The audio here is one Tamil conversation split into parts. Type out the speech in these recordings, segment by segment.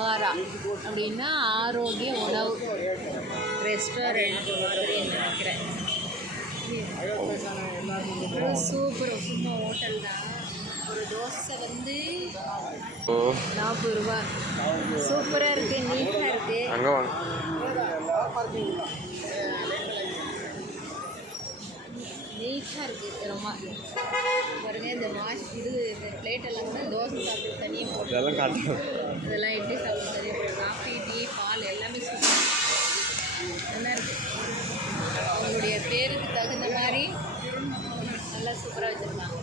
ஆஹாரா அப்படின்னா ஆரோக்கிய உணவு ரெஸ்டாரண்ட் மாதிரி நினைக்கிறேன். சூப்பர் சும்மா ஹோட்டல் தான். ஒரு தோசை வந்து 40 ரூபா. சூப்பராக இருக்குது, நீட்டாக இருக்குது. அங்கே வாங்க. நீட்டாக இருக்குது ரொம்ப. பாருங்க இந்த இது இந்த பிளேட்டெல்லாம் கூட தோசை சாப்பிட்டு தனியாக போட்டு இதெல்லாம் இட்லி சாப்பிட்டு தனியாக போட்டு காஃபி டீ பால் எல்லாமே சூப்பர் நல்லா இருக்குது. அவங்களுடைய பேருக்கு தகுந்த மாதிரி நல்லா சூப்பராக வச்சுருக்காங்க.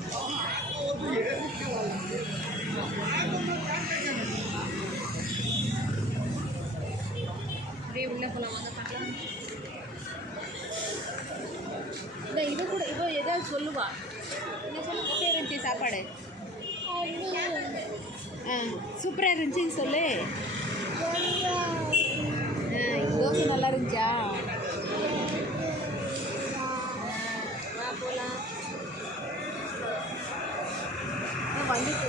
அப்படியே உள்ளே போகலாம் வாங்க பார்க்கலாம். இல்லை இது கூட இப்போ எதாவது சொல்லுவா. என்ன சொல்ல எப்படி இருந்துச்சு சாப்பாடு? சூப்பராக இருந்துச்சுன்னு சொல்லு. தோசை நல்லா இருந்துச்சா? போகலாம் வந்துட்டு